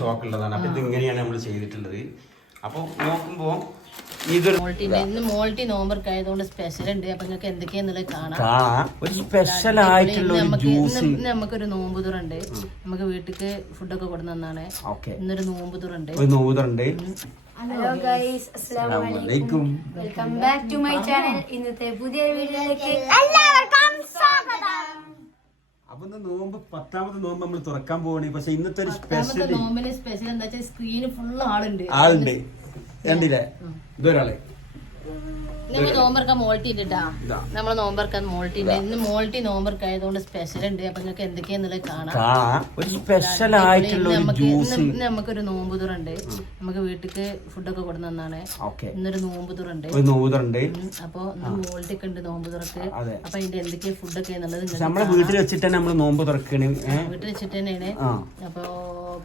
ഷോക്കുള്ളതാണ്. അപ്പൊ ഇത് ഇങ്ങനെയാണ് നമ്മൾ ചെയ്തിട്ടുള്ളത്. അപ്പൊ നോക്കുമ്പോ മോൾട്ടി നോമ്പർക്കായതുകൊണ്ട് സ്പെഷ്യൽ ഉണ്ട്. അപ്പൊ നിങ്ങൾക്ക് എന്തൊക്കെയാന്നുള്ളത് കാണാം. ഒരു സ്പെഷ്യൽ ആയിട്ടുള്ള നമുക്കൊരു നോമ്പുതുറുണ്ട്. നമുക്ക് വീട്ടിക്ക് ഫുഡൊക്കെ കൊടുന്നു തന്നാണ്. ഇന്നൊരു നോമ്പുതുറുണ്ട്. ഹലോ ഗൈസ്, അസ്സലാമു അലൈക്കും. Welcome back to my channel. ഇന്നത്തെ പുതിയ വീഡിയോയിലേക്ക് എല്ലാവർക്കും സ്വാഗതം. അപ്പൊ നോമ്പ് 10ാമത്തെ നോമ്പ് നമ്മൾ തുറക്കാൻ പോവാണ്. പക്ഷെ ഇന്നത്തെ ഒരു സ്പെഷ്യൽ എന്താ വെച്ചാൽ സ്ക്രീന് ഫുള്ള് ആളുണ്ട്. കണ്ടില്ലേ ഇതൊരാളെ നമ്മൾ നോമ്പർക്കാൻ മോൾട്ടി ഇട്ടാ നമ്മള് നോമ്പർക്കാൻ മോൾട്ടി ഉണ്ട്. ഇന്ന് മോൾട്ടി നോമ്പർക്കായതുകൊണ്ട് സ്പെഷ്യൽ ഉണ്ട്. അപ്പൊ നിങ്ങൾക്ക് എന്തൊക്കെയാന്നുള്ളത് കാണാം. ഒരു സ്പെഷ്യൽ ആയിട്ടുള്ള നമുക്കൊരു നോമ്പുതുറുണ്ട്. നമുക്ക് വീട്ടിക്ക് ഫുഡൊക്കെ കൊടുന്നു തന്നാണ്. ഇന്നൊരു നോമ്പുതുറുണ്ട്. അപ്പൊ മോൾട്ടി ഒക്കെ ഉണ്ട് നോമ്പുതുറക്ക്. അപ്പൊ അതിന്റെ എന്തൊക്കെയാ ഫുഡൊക്കെ എന്നുള്ളത് നമ്മളെ വീട്ടിൽ വെച്ചിട്ട് നമ്മൾ നോമ്പ് തുറക്കണേ. വീട്ടിൽ വെച്ചിട്ട് തന്നെയാണ്. അപ്പൊ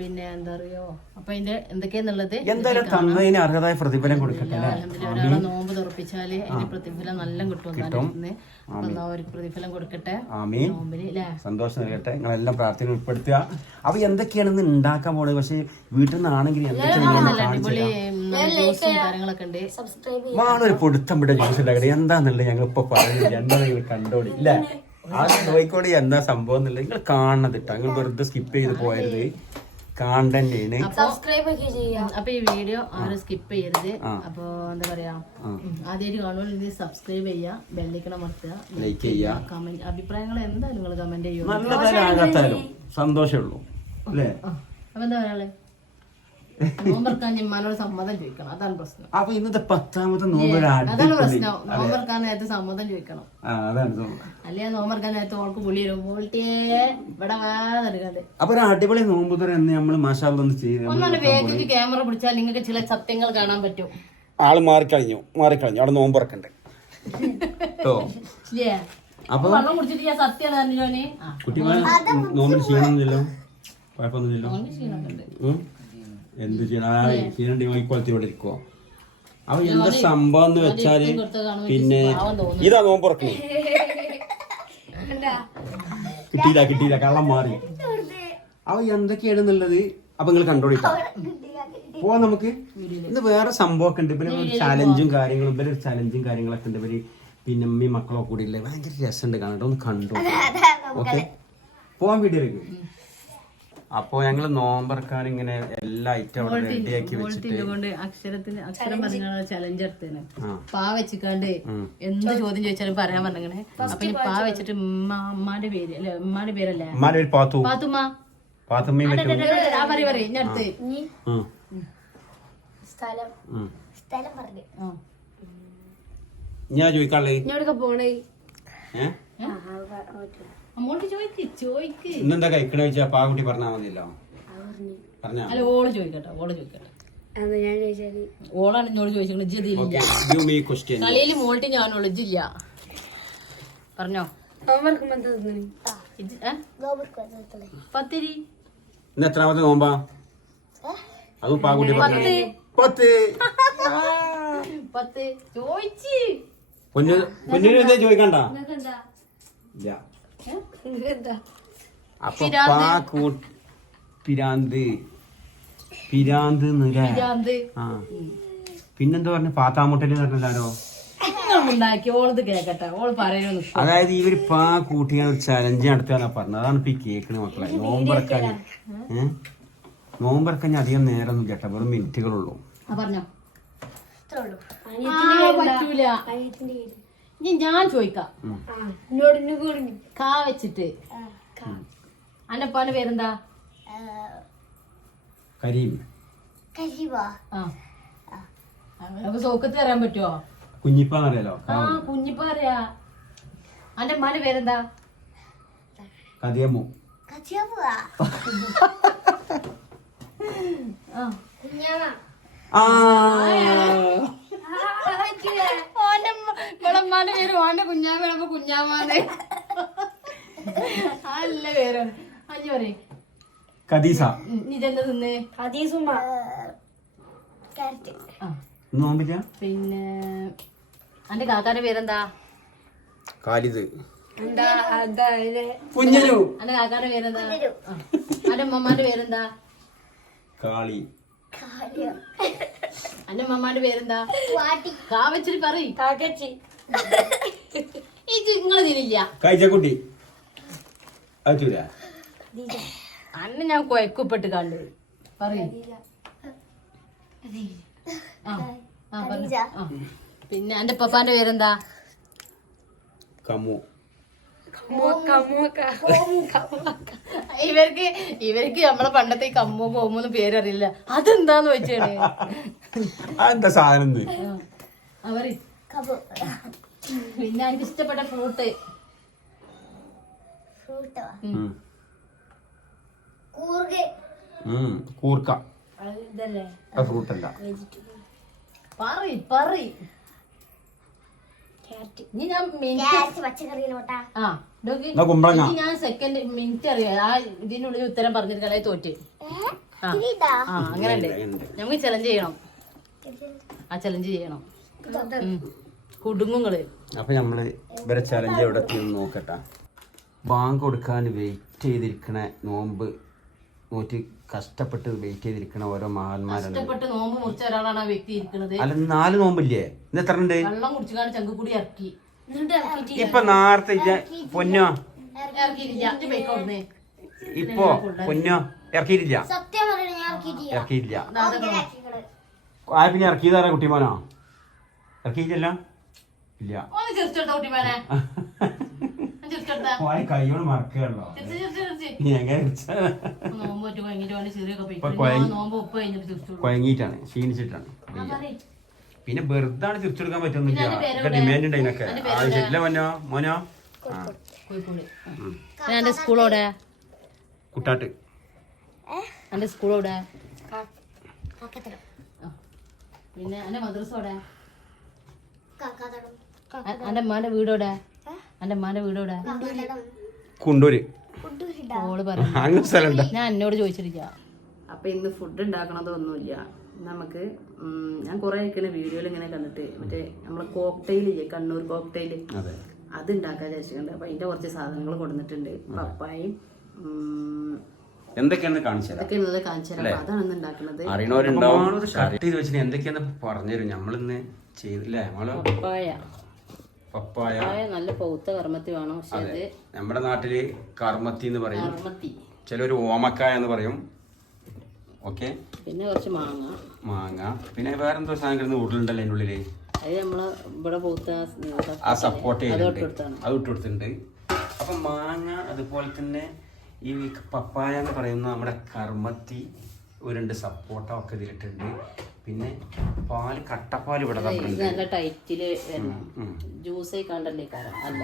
പിന്നെ എന്താ അറിയോ, അപ്പൊ അതിന്റെ എന്തൊക്കെയാന്നുള്ളത് എന്തായാലും തന്നതിന് അർഹതായ പ്രതിഫലം കൊടുക്കട്ടെ. ഒരാളെ നോമ്പ് തുറപ്പിച്ചാല് അതിന്റെ പ്രതിഫലം നല്ല കിട്ടും. ഒരു പ്രതിഫലം കൊടുക്കട്ടെ. സന്തോഷം നൽകട്ടെ. നിങ്ങളെല്ലാം പ്രാർത്ഥന ഉൾപ്പെടുത്തുക. അപ്പൊ എന്തൊക്കെയാണെന്ന് ഉണ്ടാക്കാൻ പോണത്. പക്ഷെ വീട്ടിൽ നിന്നാണെങ്കിൽ കാര്യങ്ങളൊക്കെ ഉണ്ട്. ഒരു പൊടുത്തമ്പിട്ട ജ്യൂസ് ഉണ്ടാക്കട്ടെ. എന്താന്നുള്ളത് ഞങ്ങൾ ഇപ്പൊ പറയുന്നില്ല. എന്താ നിങ്ങൾ കണ്ടോളി ഇല്ലേ? ആ നോയിക്കോടി എന്താ സംഭവം എന്നുള്ളത് നിങ്ങൾ കാണണത് കേട്ടോ. നിങ്ങൾ വെറുതെ സ്കിപ്പ് ചെയ്ത് പോയരുത്. കാണേണ്ടതാണ്. അപ്പൊ ഈ വീഡിയോ ആരും സ്കിപ്പ് ചെയ്യരുത്. അപ്പൊ എന്താ പറയാ, ആദ്യമായിട്ട് കാണുമ്പോൾ സബ്സ്ക്രൈബ് ചെയ്യുക, ബെല്ലൈക്കൺ അമർത്തുക, ലൈക്ക് ചെയ്യുക, കമന്റ് അഭിപ്രായങ്ങൾ എന്തായാലും നിങ്ങൾ കമന്റ് ചെയ്യുക. നല്ലതായാലും സന്തോഷമുള്ളൂ അല്ലേ? അപ്പൊ എന്താ പറയാ, നോമ്പർക്കാൻ ഞമ്മാനോട് സമ്മതം ചോദിക്കണം. അതാണ് പ്രശ്നം. അപ്പൊ ഇന്നത്തെ 10ാമത്തെ നോമ്പ് അതാണ് പ്രശ്നം. നോമ്പർക്കാൻ നേരത്തെ സമ്മതം ചോദിക്കണം. അല്ലേ നോമ്പർക്കാൻ നേരത്തെ ഓൾക്ക് പുളി വരും. വോൾട്ടിയെ ഇവിടെ വേദനക്കാതെ. അപ്പൊ ഒരു അടിപൊളി നോമ്പുതുറ എന്ന് നമ്മള് മാഷാഅല്ലാഹ് ഒന്ന് ചെയ്ത് ഒന്നാണ് വേഗത്തിൽ ക്യാമറ പിടിച്ചാൽ നിങ്ങൾക്ക് ചില സത്യങ്ങൾ കാണാൻ പറ്റും. ആള് മാറിക്കഴിഞ്ഞു അവിടെ നോമ്പുറക്കണ്ടേ. അപ്പൊ വെള്ളം കുടിച്ചിട്ട് ഞാൻ സത്യം അറിഞ്ഞോനെ കുട്ടികളെ നോമ്പിന് ക്ഷീണമൊന്നുമില്ലല്ലോ? കുഴപ്പമൊന്നുമില്ലല്ലോ? എന്ത് ചെയ്യണം ഇക്കൊളത്തി ഇവിടെ ഇരിക്കുവോ? അപ്പൊ എന്താ സംഭവം എന്ന് വെച്ചാല് പിന്നെ ഇതാ നോമ്പുറക്കണേ. കിട്ടിയില്ല കള്ളം മാറി. അവ എന്തൊക്കെയാണെന്നുള്ളത് അപ്പൊ നിങ്ങൾ കണ്ടോളിട്ടോ. പോവാ നമുക്ക്. ഇന്ന് വേറെ സംഭവമൊക്കെ ഉണ്ട്. ഇവര് ചലഞ്ചും കാര്യങ്ങളൊക്കെ ഉണ്ട്. ഇവര് പിന്നെ അമ്മയും മക്കളൊക്കെ കൂടി ഇല്ലേ, ഭയങ്കര രസമുണ്ട് കാണട്ടോ. ഒന്ന് കണ്ടോ. ഓക്കെ, പോവാൻ വീഡിയോയിലേക്ക്. അപ്പൊ ഞങ്ങള് നോമ്പറക്കാൻ ഇങ്ങനെ എല്ലാ ഐറ്റം അവിടെ റെഡിയാക്കി വെച്ചിട്ട് അക്ഷരം പറഞ്ഞാണ് ചലഞ്ച് എടുത്തേന്. പാ വെച്ചിക്കാണ്ട് എന്ത് ചോദ്യം ചോദിച്ചാലും പറയാൻ പറഞ്ഞേ. അപ്പൊ ഈ പാ വെച്ചിട്ട് ഉമ്മാന്റെ പേര് അല്ലെ, ഉമ്മാന്റെ പേരല്ലേ, പാത്തുമ്മ. ഞാൻ ചോദിക്കാളേ ഇന്നെന്താ കഴിക്കണ ചോദിച്ചാ പാകുട്ടി പറഞ്ഞാ മതിയല്ലോ. അല്ല ഓള് ചോദിക്കട്ടെ. ഓളാണ് എന്നോട് ചോദിച്ചില്ല. കളിയില് മോൾട്ടി ഞാനോളൂ ഇല്ല. പറഞ്ഞോ. പത്തിരി. ഇന്ന് എത്രാമത്തെ നോമ്പാ? അത് പാകുട്ടി പറഞ്ഞു. 10 ചോദിച്ച് പൊന്നിനെ ചോദിക്കണ്ട. അപ്പൊ പിരാന്ത് പിന്നെന്താ പറഞ്ഞ പാത്താമുട്ടല് പറഞ്ഞല്ലോ. അതായത് ഇവര് പാ കൂട്ടിയാൽ ഒരു ചലഞ്ച് നടത്തുകയെന്നാ പറഞ്ഞത്. അതാണ് ഇപ്പൊ ഈ കേക്കിന് മക്കളെ. നോമ്പറക്കാൻ അധികം നേരമൊന്നും കേട്ടോ, വെറും മിനിറ്റുകളുള്ളൂ. ഞാൻ ചോദിക്കാം. കാ വെച്ചിട്ട് അന്നപ്പാന്റെ പേരെന്താ? കരീം. സോക്കത്ത് തരാൻ പറ്റുമോ? കുഞ്ഞിപ്പറിയാലോ? കുഞ്ഞിപ്പ അറിയാ. അന്റെ അമ്മാന്റെ പേരെന്താ? കതിയമ്മു. ഓന്റെ പേര് ഓന്റെ കുഞ്ഞാമ്മ കുഞ്ഞാമാന്ന് നല്ല പേരാണ്. അഞ്ചു പറയും. കദീസ. ഇതെന്താ തിന്നേ? പിന്നെ അന്റെ കാക്കാന്റെ പേരെന്താ? ഖാലിദ്. അന്റെ കാക്കാന്റെ പേരെന്താ? അന്റെ ഉമ്മമാന്റെ പേരെന്താ? കാളി. അന്റെ ഉമ്മമാന്റെ പേരെന്താ? കാവച്ചിരി പറയ്. ഇത് നിങ്ങളെ തിരില്ല. കാഴ്ചക്കുട്ടി. അച്ഛൂല. അന്നെ ഞാൻ കൊയക്കപ്പെട്ട് കണ്ടു. പറയ്. പിന്നെ അന്റെ പപ്പാന്റെ പേരെന്താ? കമു. ഇവർക്ക് നമ്മളെ പണ്ടത്തെ ഈ കമ്മോ കോമോന്ന് പേരറിയില്ല. അതെന്താന്ന് വെച്ചാണ്. അതെന്താ സാധനം? അവര് പിന്നെ എനിക്ക് ഇഷ്ടപ്പെട്ട ഫ്രൂട്ട് കൂർക്ക. ഫ്രൂട്ട് അല്ല. പറയ്. ഞാൻ സെക്കൻഡ് മിനിറ്റ് അറിയാം. ആ ഇതിനുള്ളിൽ ഉത്തരം പറഞ്ഞിരിക്കല്ലേ തോറ്റ്. അങ്ങനല്ലേ? നമുക്ക് ചലഞ്ച് ചെയ്യണം. ആ ചലഞ്ച് ചെയ്യണം. കുടുങ്ങുങ്ങള്. അപ്പൊ നമ്മള് ഇവരെ ചലഞ്ച് എവിടെ നോക്കട്ടെ. ബാങ്ക് കൊടുക്കാൻ വെയിറ്റ് ചെയ്തിരിക്കണ നോമ്പ് നോറ്റി കഷ്ടപ്പെട്ട് വെയിറ്റ് ചെയ്തിരിക്കണ ഓരോ മഹാന്മാരാണ്. കഷ്ടപ്പെട്ട് നോമ്പ് മുറിച്ച ഒരാളാണ് ആ വ്യക്തി ഇരിക്കുന്നത്. അല്ല 4 നോമ്പില്ലേ? ഇന്ന് എത്ര ഉണ്ട്? വെള്ളം കുടിച്ചാണ് ചങ്കുകൂടി ഇറക്കി. ഇപ്പൊ നേരത്തെ പൊന്നോ ഇപ്പൊ പൊന്നോ ഇറക്കിയിട്ടില്ല. ഇറക്കിയില്ല. ആ പിന്നെ ഇറക്കിയതാരാ? കുട്ടിമാനോ? ഇറക്കിയില്ല. ഇല്ല. കൈയോട് മറക്കല്ലോ. കൊയങ്ങിട്ടാണ്, ക്ഷീണിച്ചിട്ടാണ്. പിന്നെ വെറുതാണ് തിരിച്ചെടുക്കാൻ പറ്റുന്നില്ല. ഡിമാൻഡ് ഉണ്ട് അതിനൊക്കെ. ആവശ്യമില്ല. മോനോ സ്കൂളോടെ കുട്ടാട്ട്. എന്റെ സ്കൂളോടെ പിന്നെ എന്റെ മദ്രസോടെ എന്റെ അമ്മാന്റെ വീടോടെ എന്റെ അമ്മാന്റെ വീടോടെ കുണ്ടൂര്. ഓള് പറഞ്ഞു ഞാൻ എന്നോട് ചോദിച്ചിട്ടില്ല. അപ്പൊ ഇന്ന് ഫുഡ് ഉണ്ടാക്കണതൊന്നുമില്ല. നമുക്ക് ഞാൻ കുറെ ആയിക്കണ വീഡിയോയിൽ ഇങ്ങനെ കണ്ടിട്ട് മറ്റേ നമ്മളെ കോക്ടെയിലില്ലേ, കണ്ണൂർ കോക്ടെയില്, അത് ഉണ്ടാക്കാൻ വിചാരിച്ചിട്ടുണ്ട്. അപ്പൊ അതിന്റെ കുറച്ച് സാധനങ്ങൾ കൊടുത്തിട്ടുണ്ട്. പപ്പായും എന്തൊക്കെയാണെന്ന് കാണിച്ചു തരാം. അതാണ് ഇന്ന് ഉണ്ടാക്കുന്നത്. എന്തൊക്കെയാന്ന് പറഞ്ഞുതരും. നമ്മളിന്ന് ചെയ്തില്ലേ? പപ്പായ നല്ല പൗത്ത കർമ്മത്തി വേണം. പക്ഷെ അത് നമ്മുടെ നാട്ടില് കർമ്മത്തി എന്ന് പറയും, ചിലര് ഓമക്കായ എന്ന് പറയും. ഓക്കെ. പിന്നെ കുറച്ച് മാങ്ങ പിന്നെ വേറെന്തോ സാധനം ഉരുളുണ്ടല്ലോ അതിൻ്റെ ഉള്ളില്. അത് നമ്മള് ഇവിടെ പൗത്ത ആ സപ്പോർട്ട് ചെയ്തിട്ടുണ്ട്, അത് ഇട്ട് കൊടുത്തിട്ടുണ്ട്. അപ്പൊ മാങ്ങ, അതുപോലെ തന്നെ ഈ പപ്പായ എന്ന് പറയുന്ന നമ്മുടെ കർമ്മത്തി, 2 സപ്പോർട്ട ഒക്കെ ഇതിലിട്ടുണ്ട്. പിന്നെ പാല്, കട്ടപ്പാൽ ഇവിടെ നല്ല ടൈറ്റില് ജ്യൂസ് കണ്ടല്ലേ അല്ല.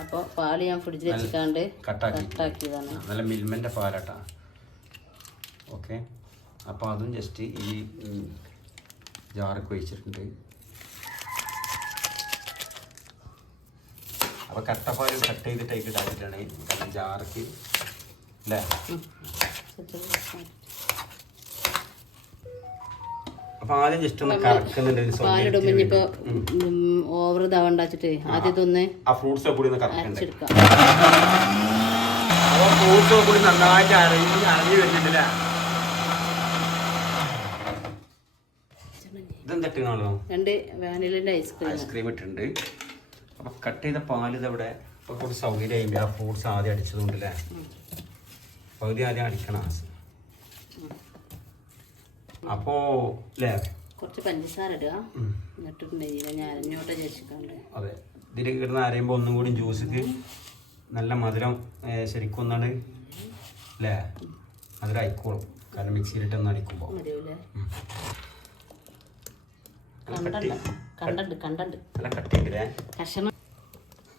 അപ്പൊ പാല് ഞാൻ ഫ്രിഡ്ജിൽ വെച്ചിട്ടാണ്ട് കട്ടാക്കിയതാണ്. നല്ല മിൽമന്റെ പാലാട്ടാ. ഓക്കെ. അപ്പൊ അതും ജസ്റ്റ് ഈ ജാറൊക്കെ ഒഴിച്ചിട്ടുണ്ട്. അപ്പൊ കട്ടപ്പാല് കട്ട് ചെയ്തിട്ട് ഇട്ടിട്ടാണ് ജാർക്ക് അല്ലേ. അപ്പൊ ആദ്യം ജസ്റ്റ് ഒന്ന് കറക്കുന്നുണ്ട്. പാലിടുമ്പോ ഓവർ ഇതാവണ്ടാച്ചിട്ട് ആദ്യം ഇതൊന്ന് ആ ഫ്രൂട്ട്സ് കൂടി ഒന്ന് കറക്കെടുക്കാം. അപ്പൊ ഫ്രൂട്ട്സ് കൂടി നന്നായിട്ട് അരഞ്ഞു വരുന്നുണ്ടല്ലേ. ഇതെന്തിട്ടാണല്ലോ 2 വാനിലിന്റെ ഐസ്ക്രീം ഇട്ടുണ്ട്. അപ്പൊ കട്ട് ചെയ്ത പാല് ഇതവിടെ ഇപ്പൊ കുറച്ച് സൗകര്യമായില്ല. ആ ഫ്രൂട്ട്സ് ആദ്യം അടിച്ചതുകൊണ്ടല്ലേ, പകുതി ആദ്യം അടിക്കണം. അപ്പോ കുറച്ച് പഞ്ചസാര ഇടുക. എന്നിട്ടുണ്ടെങ്കിൽ ഞാൻ അരഞ്ഞോട്ടെ ചേച്ചിക്കാണ്ട്. അതെ, ഇതിലേക്ക് കിടന്ന് അരയുമ്പോൾ ഒന്നും കൂടി ജ്യൂസിക്ക് നല്ല മധുരം ശരിക്കും ഒന്നാണ് അല്ലേ, മധുരം ആയിക്കോളും. കാരണം മിക്സിയിലിട്ട് ഒന്ന് അടിക്കുമ്പോൾ നല്ല കട്ടിയില്ലേ.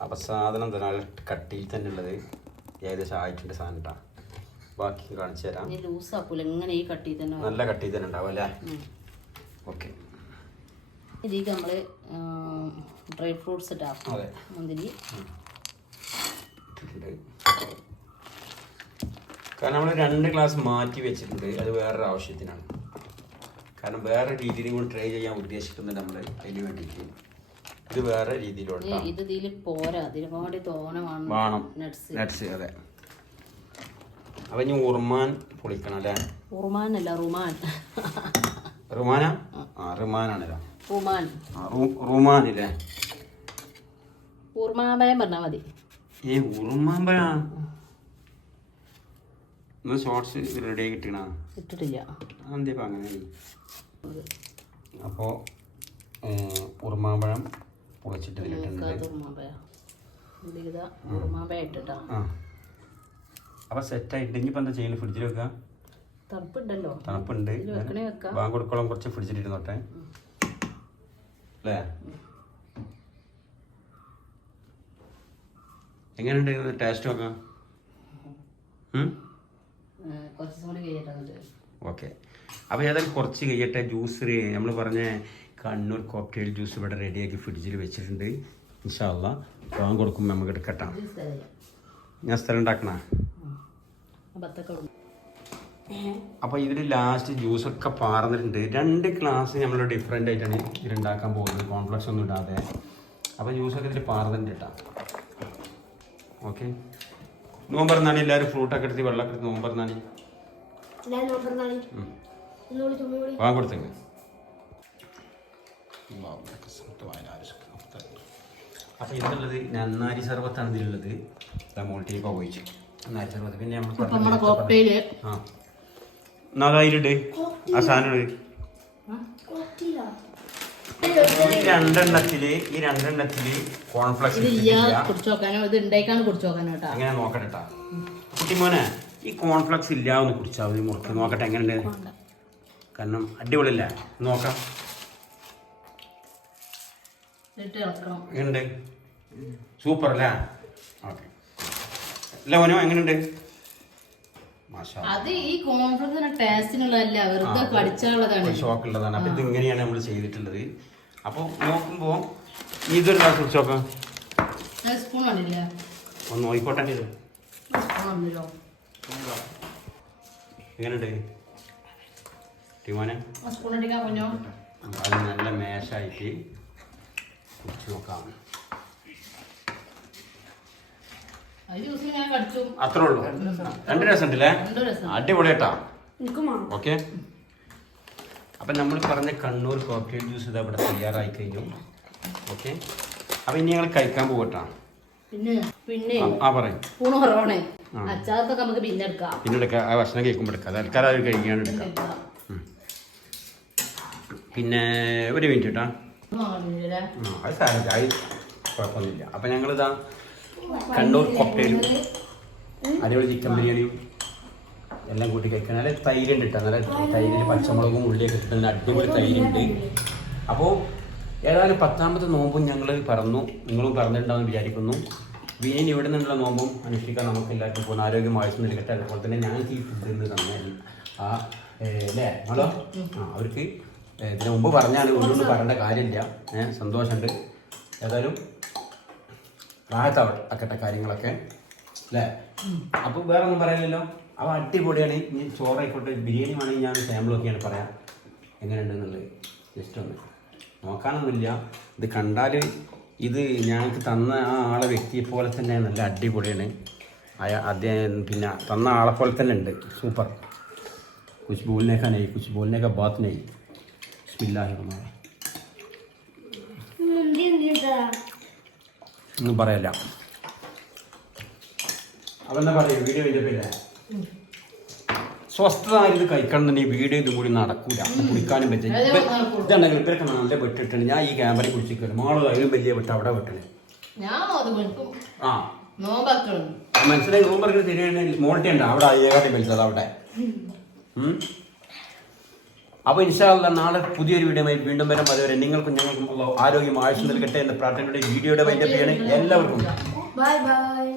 അപ്പൊ സാധനം നല്ല കട്ടിയിൽ തന്നെ ഉള്ളത് ഏകദേശം ആയിട്ടുണ്ട് സാധനം കേട്ടോ. ബാക്കി കാണിച്ചു തരാം. നല്ല കട്ടി തന്നെ ഉണ്ടാവും അല്ലേ. ഓക്കെ. ഇതിലേക്ക് നമ്മള് ഡ്രൈ ഫ്രൂട്ട്സ് ഇടാം. അതെ, മുന്തിരി. കാരണം നമ്മൾ 2 ഗ്ലാസ് മാറ്റി വെച്ചിട്ടുണ്ട്. അത് വേറൊരു ആവശ്യത്തിനാണ്. കാരണം വേറെ രീതിയിലും കൂടി ട്രൈ ചെയ്യാൻ ഉദ്ദേശിക്കുന്നുണ്ട് നമ്മൾ അതിന് വേണ്ടിയിട്ട്. ഇത് വേറെ രീതിയിലോട്ട് ഇത് ഇതിൽ പോരാ, അതിന് വേണ്ടി തോനെ വേണം നട്ട്സ്. അതെ. അപ്പം ഇനി ഉറുമാൻ പൊളിക്കണം അല്ലേ? ഉറുമാനല്ല റുമാൻ. റുമാനാ? ആ റുമാനാണല്ലോ. റുമാൻ. റുമാനില്ലേ? ഊർമാമ്പഴം പറഞ്ഞാൽ മതി. ഈ ഉറുമാമ്പഴാ ഇന്ന് ഷോർട്സ് റെഡി കിട്ടണ ഇട്ടിട്ടില്ല. അതെന്താ അങ്ങനെ? അപ്പോൾ ഉറുമാമ്പഴം പൊളിച്ചിട്ട് ആ അപ്പോൾ സെറ്റായിട്ട് ഇനിയിപ്പോൾ എന്താ ചെയ്യുന്നത്? ഫ്രിഡ്ജിൽ വെക്കുക. തണുപ്പുണ്ടല്ലോ. തണുപ്പുണ്ട്. ബാങ്ക് കൊടുക്കോളം കുറച്ച് ഫ്രിഡ്ജിലിരുന്നോട്ടെ അല്ലേ? എങ്ങനെയുണ്ട് ടേസ്റ്റ് നോക്കാം? ഓക്കെ. അപ്പോൾ ഏതായാലും കുറച്ച് കഴിയട്ടെ. ജ്യൂസ് നമ്മൾ പറഞ്ഞ കണ്ണൂർ കോക്ടെയിൽ ജ്യൂസ് ഇവിടെ റെഡിയാക്കി ഫ്രിഡ്ജിൽ വെച്ചിട്ടുണ്ട്. ഇൻഷാ അല്ലാഹ് ബാങ്ക് കൊടുക്കുമ്പോൾ നമുക്ക് എടുക്കട്ടാം. ഞാൻ സ്ഥലം ഉണ്ടാക്കണ. അപ്പോൾ ഇതിൽ ലാസ്റ്റ് ജ്യൂസൊക്കെ പാർന്നിട്ടുണ്ട്. 2 ഗ്ലാസ് നമ്മൾ ഡിഫറെൻ്റ് ആയിട്ടാണ് ഇതിലുണ്ടാക്കാൻ പോകുന്നത്, കോൺഫ്ലക്സ് ഒന്നും ഇടാതെ. അപ്പോൾ ജ്യൂസൊക്കെ ഇതിൽ പാർന്നിട്ടുണ്ട് കേട്ടോ. ഓക്കെ. നോമ്പറന്നാണ് എല്ലാവരും ഫ്രൂട്ടൊക്കെ എടുത്ത് വെള്ളമൊക്കെ എടുത്ത് നോമ്പറന്നാണ് വാങ്ങി കൊടുത്തേക്ക്. അപ്പോൾ ഇതിലുള്ളത് നന്നാരി സർബത്താണ് ഇതിലുള്ളത്. മോൾട്ടിയൊക്കെ ഒഴിച്ചു നന്നാരി സർബത്ത്. പിന്നെ നമ്മൾ നാലായിരണ്ട് ആ സാധനം ഈ രണ്ടെണ്ണത്തില് കോൺഫ്ലക്സ് എങ്ങനെ നോക്കട്ടെ കുട്ടിമോനെ? ഈ കോൺഫ്ലക്സ് ഇല്ലാന്ന് കുടിച്ചാൽ മതി. മുറുക്കി നോക്കട്ടെ എങ്ങനെയുണ്ട്. കാരണം അടിപൊളിയല്ലേ? നോക്കാം. എങ്ങനെയുണ്ട്? സൂപ്പർ അല്ലേ? ഓക്കെ. അല്ല മോനോ എങ്ങനെയുണ്ട്? അത് ഈ കോൺഫ്ലക്സിന്റെ ടേസ്റ്റിനുള്ളതല്ല, വെറുതെ കടിച്ചുള്ളതാണ്, ഷോക്കുള്ളതാണ്. അപ്പൊ ഇത് ഇങ്ങനെയാണ് നമ്മൾ ചെയ്തിട്ടുള്ളത്. അപ്പൊ നോക്കുമ്പോ ഇതൊരു ഗ്ലാസ് കുടിച്ച് നോക്കാം. സ്പൂൺ കണ്ടില്ല? ഒന്ന് നോയിക്കോട്ടെ. ഇത് എങ്ങനെയുണ്ട് ടീമോനെ? അത് നല്ല മേശായിട്ട് കുടിച്ച് നോക്കാം. അത്രേ ഉള്ളൂ. 2 രസം ഉണ്ടല്ലേ? അടിപൊളിയാട്ടാ. ഓക്കെ. അപ്പം നമ്മൾ പറഞ്ഞ കണ്ണൂർ കോക്ടെയിൽ ജ്യൂസ് ഇതാ ഇവിടെ തയ്യാറായി കഴിഞ്ഞു. ഓക്കെ. അപ്പം ഇനി ഞങ്ങൾ കഴിക്കാൻ പോകട്ടാ. ആ പറയും പിന്നെ എടുക്കാം. ആ ഭക്ഷണം കഴിക്കുമ്പോൾ എടുക്കാം. അത് ആൾക്കാർ അത് കഴിക്കാണ്ട് എടുക്കാം. പിന്നെ ഒരു മിനിറ്റ് കേട്ടാ. അത് സാരമില്ല, അത് കുഴപ്പമൊന്നുമില്ല. അപ്പം ഞങ്ങളിതാ കണ്ണൂർ കോക്ടെയിലും അടിപൊളി ചിക്കൻ ബിരിയാണിയും എല്ലാം കൂട്ടി കഴിക്കാൻ നല്ല തൈരുണ്ട് കേട്ടോ. നല്ല തൈരിൽ പച്ചമുളകും ഉള്ളിയൊക്കെ കിട്ടുന്ന അടിപൊളി തൈരുണ്ട്. അപ്പോൾ ഏതായാലും 10ാമത്തെ നോമ്പും ഞങ്ങൾ പറഞ്ഞു, നിങ്ങളും പറഞ്ഞിട്ടുണ്ടാവുമെന്ന് വിചാരിക്കുന്നു. വീനി ഇവിടെ നിന്നുള്ള നോമ്പും അനുഷ്ഠിക്കാൻ നമുക്ക് എല്ലാവർക്കും പോകുന്ന ആരോഗ്യം ആവശ്യം എടുക്കട്ടെ. അതുപോലെ തന്നെ ഞങ്ങൾക്ക് ഈ ഫുഡ് ഇന്ന് തന്നെയാണ് ആ അല്ലേ ഹലോ അവർക്ക് ഇതിനു മുമ്പ് പറഞ്ഞാൽ ഒന്നും പറയേണ്ട കാര്യമില്ല. സന്തോഷമുണ്ട്. ഏതായാലും ആക്കട്ടെ കാര്യങ്ങളൊക്കെ അല്ലേ? അപ്പോൾ വേറെ ഒന്നും പറയാനില്ലല്ലോ. അവ അടിപൊളിയാണ്. ഇനി ചോറായിക്കോട്ടെ ബിരിയാണി വേണമെങ്കിൽ ഞാൻ സാമ്പിൾ നോക്കിയാണ് പറയാം എങ്ങനെയുണ്ടെന്നുള്ളത്. ജസ്റ്റ് ഒന്ന് നോക്കാനൊന്നുമില്ല. ഇത് കണ്ടാൽ ഇത് ഞങ്ങൾക്ക് തന്ന ആ ആളെ വ്യക്തിയെ പോലെ തന്നെ നല്ല അടിപൊളിയാണ്. അദ്ദേഹം പിന്നെ തന്ന ആളെ പോലെ തന്നെ ഉണ്ട്. സൂപ്പർ. കുച്ച് ബോലിനേക്കാ നെയ്, കുച്ച് ബോലിനേക്കാ ബാത്ത് നെയ്. ബിസ്മില്ലാഹിർ റഹ്മാനിർ റഹീം. ഒന്നും പറയല്ല. അപ്പം എന്താ പറയുക, വീഡിയോ കഴിഞ്ഞപ്പില്ലേ സ്വസ്ഥത ഇത് കഴിക്കണമെന്നുണ്ടെങ്കിൽ വീഡിയോ ഇതും കൂടി നടക്കൂല. കുടിക്കാനും പറ്റില്ല. ഇതുണ്ടെങ്കിൽ ഇവരൊക്കെ നല്ല വെട്ടിട്ടാണ്. ഞാൻ ഈ ക്യാമറ കുടിച്ചിരിക്കുന്നു. മോള് അതിലും വലിയ വെട്ട് അവിടെ വെട്ടണേ. ആ മനസ്സിലായി. നോമ്പറക്ക് ശരിയാണ്. മോൾട്ടി ഉണ്ട് അവിടെ ഏകാട്ടി വലിച്ചത് അവിടെ. അപ്പോൾ ഇൻഷാ അല്ലാഹ് നാളെ പുതിയൊരു വീഡിയോയുമായി വീണ്ടും വരാം. അതുവരെ നിങ്ങൾക്കും ഞങ്ങൾക്കും ആരോഗ്യം ആയുസ്സ് നൽകട്ടെ എന്ന പ്രാർത്ഥനയുടെ വീഡിയോയുടെ വൈൻഡപ്പ് ചെയ്യണേ. എല്ലാവർക്കും ബൈ ബൈ.